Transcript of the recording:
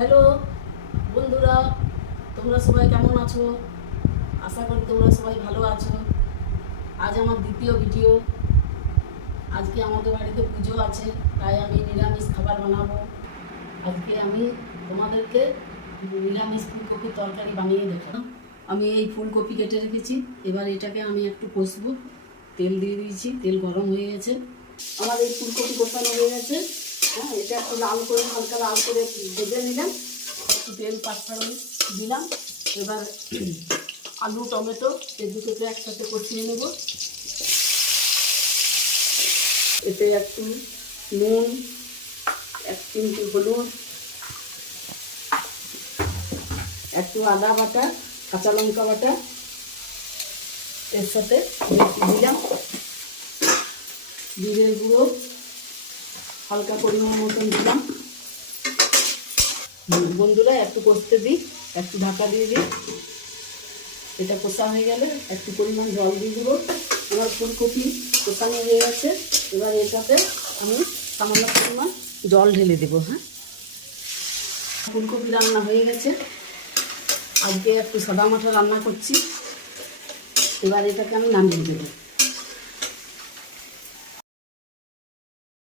Hello বন্ধুরা, তোমরা সবাই কেমন আছো? আশা করি তোমরা সবাই ভালো আছো। আজ আমার দ্বিতীয় ভিডিও। আজকে আমাদের বাড়িতে পুজো আছে, তাই আমি নিরামিষ খাবার বানাবো। আজকে আমি তোমাদেরকে নিরামিষ ফুলকপি তরকারি বানিয়ে দেখাবো। আমি এই ফুলকপি কেটে রেখেছি, এবার এটাকে আমি একটু কষবো। তেল দিয়ে দিয়েছি, তেল গরম হয়ে গেছে। আমার এই ফুলকপি কষানো হয়ে গেছে। হ্যাঁ, এটা একটু লাল করে, হালকা লাল করে ভেজে নিলাম। একটু তেল পাঁচফোড়ন দিলাম। এবার আলু টমেটো এই দুটোকে একসাথে কষিয়ে নেব। এতে একটু নুন, এক চিমটি হলুদ, একটু আদা বাটা, কাঁচা লঙ্কা বাটা এর সাথে দিলাম। জিরের গুঁড়ো হালকা পরিমাণ মতন দিলাম। বন্ধুরা, একটু কষতে দিই, একটু ঢাকা দিয়ে দিই। এটা কষা হয়ে গেলে একটু পরিমাণ জল দিয়ে দেবো। আমার ফুলকপি কষানো হয়ে গেছে। এবার এর সাথে আমি সামান্য পরিমাণ জল ঢেলে দেবো। হ্যাঁ, ফুলকপি রান্না হয়ে গেছে। আজকে একটু সাদা মাঠা রান্না করছি। এবার এটাকে আমি নামিয়ে দেবো।